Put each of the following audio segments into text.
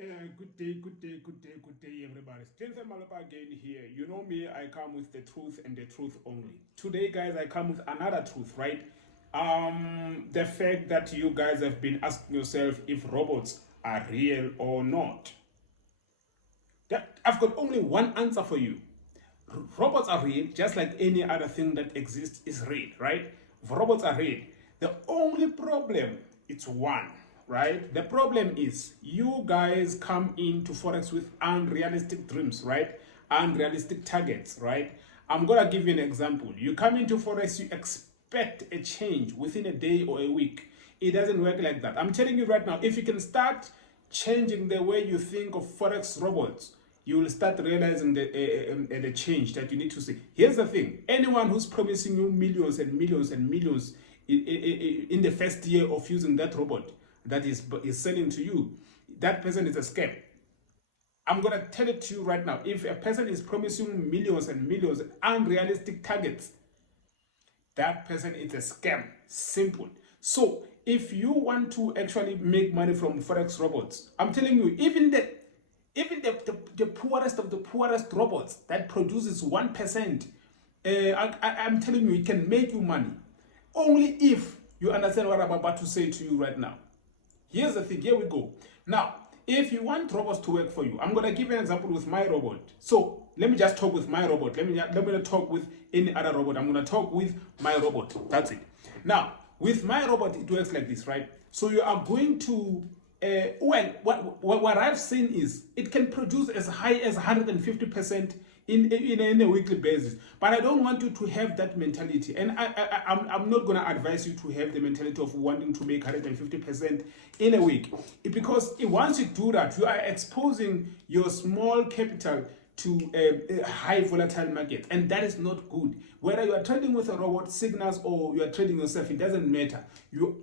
Good day, everybody. Still Malapa again here. You know me, I come with the truth and the truth only. Today, guys, I come with another truth, right? The fact that you guys have been asking yourself if robots are real or not. I've got only one answer for you. Robots are real, just like any other thing that exists is real, right? Robots are real. The only problem, it's one, right? The problem is you guys come into Forex with unrealistic dreams, right? Unrealistic targets, right? I'm gonna give you an example. You come into Forex, you expect a change within a day or a week. It doesn't work like that. I'm telling you right now, if you can start changing the way you think of Forex robots, you will start realizing the change that you need to see. Here's the thing. Anyone who's promising you millions and millions and millions in the first year of using that robot that is selling to you, that person is a scam. I'm going to tell it to you right now. If a person is promising millions and millions unrealistic targets, that person is a scam. Simple. So if you want to actually make money from Forex robots, I'm telling you, even the poorest of the poorest robots that produces 1%, I'm telling you, it can make you money. Only if you understand what I'm about to say to you right now. Here's the thing, here we go. Now, if you want robots to work for you, I'm going to give you an example with my robot. So let me just talk with my robot. Let me not talk with any other robot. I'm going to talk with my robot. That's it. Now, with my robot, it works like this, right? So you are going to what I've seen is it can produce as high as 150% in a weekly basis. But I don't want you to have that mentality. And I'm not going to advise you to have the mentality of wanting to make 150% in a week. Because once you do that, you are exposing your small capital to a high volatile market, and that is not good. Whether you are trading with a robot signals or you are trading yourself, it doesn't matter.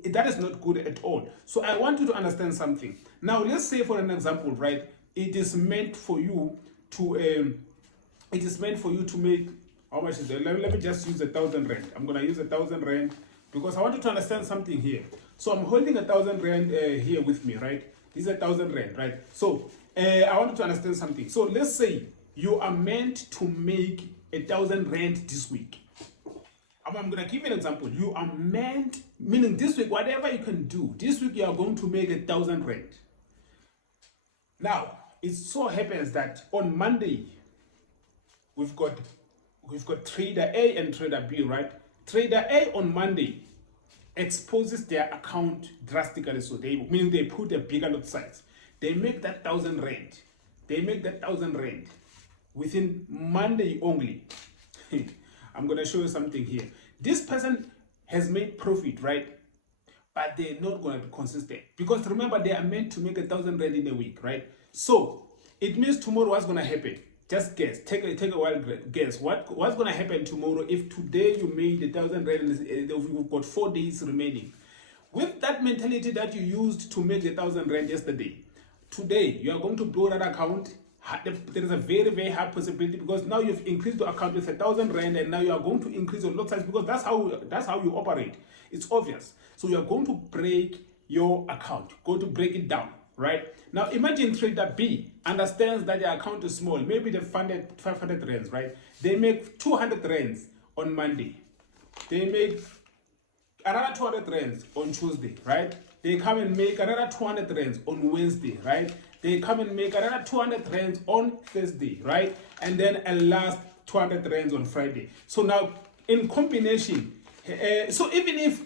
That is not good at all. So I want you to understand something. Now let's say, for an example, right, it is meant for you to make, how much is it? Let me just use 1,000 rand. I'm gonna use 1,000 rand because I want you to understand something here. So I'm holding 1,000 rand here with me, right? This is 1,000 rand, right? So I want you to understand something. So let's say you are meant to make 1,000 rand this week. I'm going to give you an example. You are meant, meaning this week, whatever you can do, this week you are going to make 1,000 rand. Now, it so happens that on Monday, we've got trader A and trader B, right? Trader A on Monday exposes their account drastically, so meaning they put a bigger lot size. They make that 1,000 rand. They make that 1,000 rand within Monday only. I'm going to show you something here. This person has made profit, right? But they're not going to be consistent. Because remember, they are meant to make 1,000 rand in a week, right? So it means tomorrow what's going to happen? Just guess. Take a wild guess. What's going to happen tomorrow if today you made 1,000 rand and we've got 4 days remaining? With that mentality that you used to make 1,000 rand yesterday, today you are going to blow that account. There is a very, very high possibility because now you've increased the account with 1,000 rand and now you are going to increase your lot size because that's how you operate. It's obvious. So you are going to break your account, going to break it down, right? Now imagine trader B understands that their account is small. Maybe they funded 500 rands, right? They make 200 rands on Monday. They make another 200 rands on Tuesday, right? They come and make another 200 rands on Wednesday, right? They come and make another 200 rands on Thursday, right? And then a last 200 rands on Friday. So now, in combination, so even if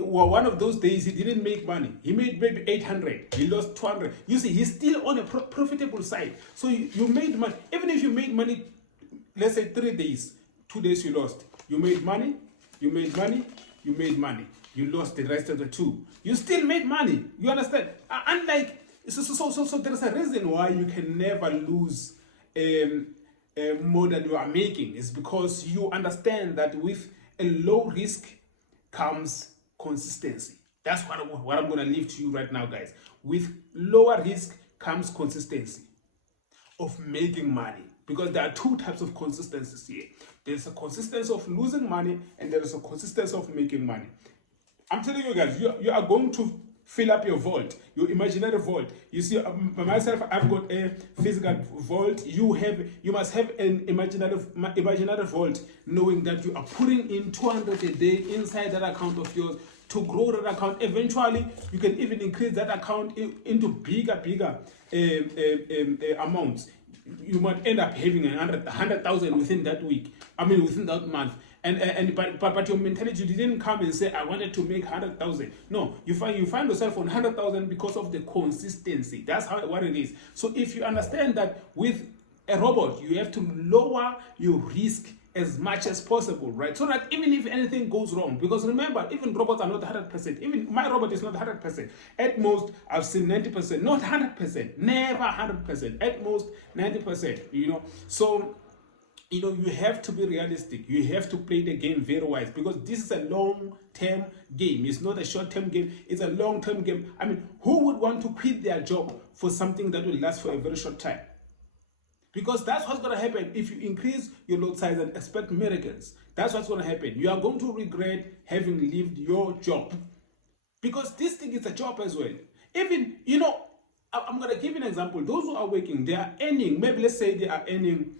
one of those days he didn't make money, he made maybe 800, he lost 200. You see, he's still on a profitable side. So you made money. Even if you made money, let's say 3 days, 2 days you lost. You made money, you made money, you made money. You lost the rest of the 2. You still made money. You understand? Unlike So there's a reason why you can never lose more than you are making. It's because you understand that with a low risk comes consistency. That's what I'm going to leave to you right now, guys. With lower risk comes consistency of making money. Because there are 2 types of consistencies here. There's a consistency of losing money and there is a consistency of making money. I'm telling you guys, you are going to fill up your vault, your imaginary vault. You see, myself, I've got a physical vault. You must have an imaginary vault, knowing that you are putting in 200 a day inside that account of yours to grow that account. Eventually, you can even increase that account into bigger amounts. You might end up having 100,000 within that week. I mean, within that month. But your mentality didn't come and say, I wanted to make 100,000. No, you find yourself on 100,000 because of the consistency. That's what it is. So if you understand that with a robot, you have to lower your risk as much as possible, right? So that even if anything goes wrong, because remember, even robots are not 100%. Even my robot is not 100%. At most, I've seen 90%, not 100%, never 100%. At most, 90%. You know, so you have to be realistic. You have to play the game very wise, because this is a long-term game. It's not a short-term game. It's a long-term game. I mean, who would want to quit their job for something that will last for a very short time? Because that's what's going to happen if you increase your lot size and expect miracles. That's what's going to happen. You are going to regret having left your job. Because this thing is a job as well. Even, I'm going to give you an example. Those who are working, they are earning, maybe let's say they are earning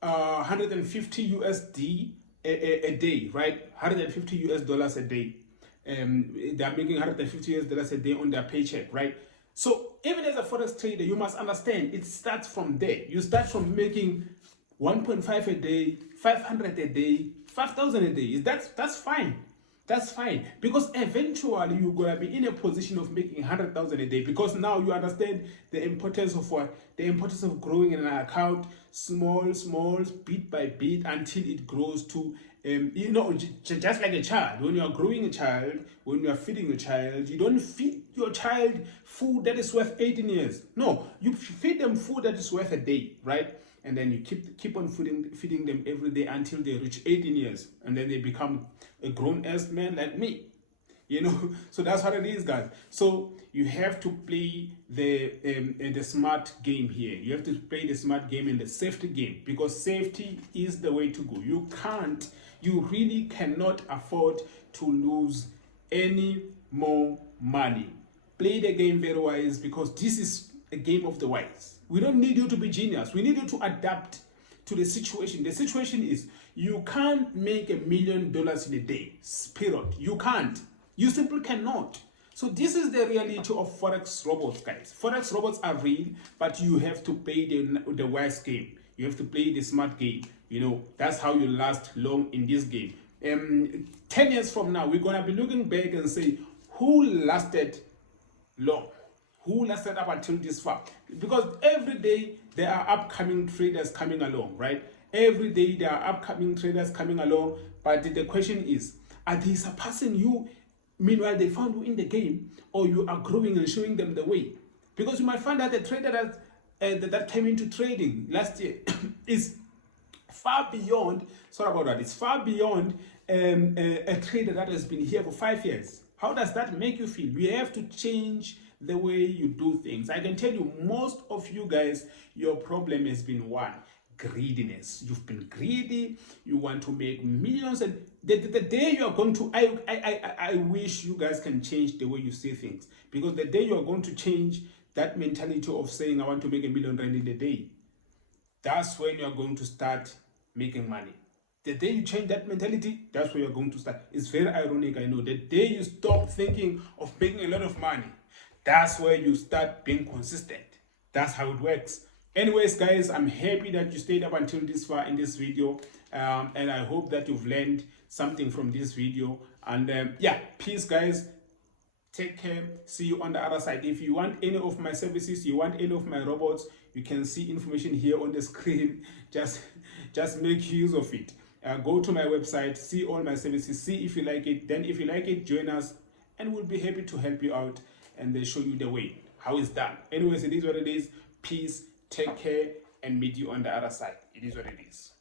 150 USD a day, right? 150 US dollars a day. They are making 150 US dollars a day on their paycheck, right? So even as a forex trader, you must understand it starts from there. You start from making 1.5 a day, 500 a day, 5,000 a day. That's fine. That's fine, because eventually you're gonna be in a position of making 100,000 a day, because now you understand the importance of what? The importance of growing an account small, bit by bit, until it grows to just like a child. When you are growing a child, when you are feeding a child, you don't feed your child food that is worth 18 years. No, you feed them food that is worth a day, right? And then you keep on feeding them every day until they reach 18 years, and then they become a grown-ass man like me. So that's what it is, guys. So you have to play the smart game here. You have to play the smart game and the safety game, because safety is the way to go. You really cannot afford to lose any more money. Play the game very wise, because this is a game of the wise. We don't need you to be genius. We need you to adapt to the situation. The situation is, you can't make $1 million in a day, period. You can't. You simply cannot. So this is the reality of Forex robots, guys. Forex robots are real, but you have to play the wise game. You have to play the smart game. That's how you last long in this game. 10 years from now, we're going to be looking back and say, who lasted long? Who lasted up until this far? Because every day there are upcoming traders coming along, right? Every day there are upcoming traders coming along. But the question is, are they surpassing you? Meanwhile, they found you in the game, or you are growing and showing them the way? Because you might find that the trader that came into trading last year is far beyond, it's far beyond a trader that has been here for 5 years. How does that make you feel? We have to change the way you do things. I can tell you, most of you guys, your problem has been one: greediness. You've been greedy. You want to make millions, and the day you are going to, I wish you guys can change the way you see things, because the day you are going to change that mentality of saying, I want to make $1 million in a day, that's when you are going to start making money. The day you change that mentality, that's where you're going to start. It's very ironic, I know. The day you stop thinking of making a lot of money, that's where you start being consistent. That's how it works. Anyways, guys, I'm happy that you stayed up until this far in this video. And I hope that you've learned something from this video. And peace, guys. Take care. See you on the other side. If you want any of my services, you want any of my robots, you can see information here on the screen. Just make use of it. Go to my website, see all my services, see if you like it. Then if you like it, join us, and we'll be happy to help you out and they show you the way, how it's done. Anyways, it is what it is. Peace, take care, and meet you on the other side. It is what it is.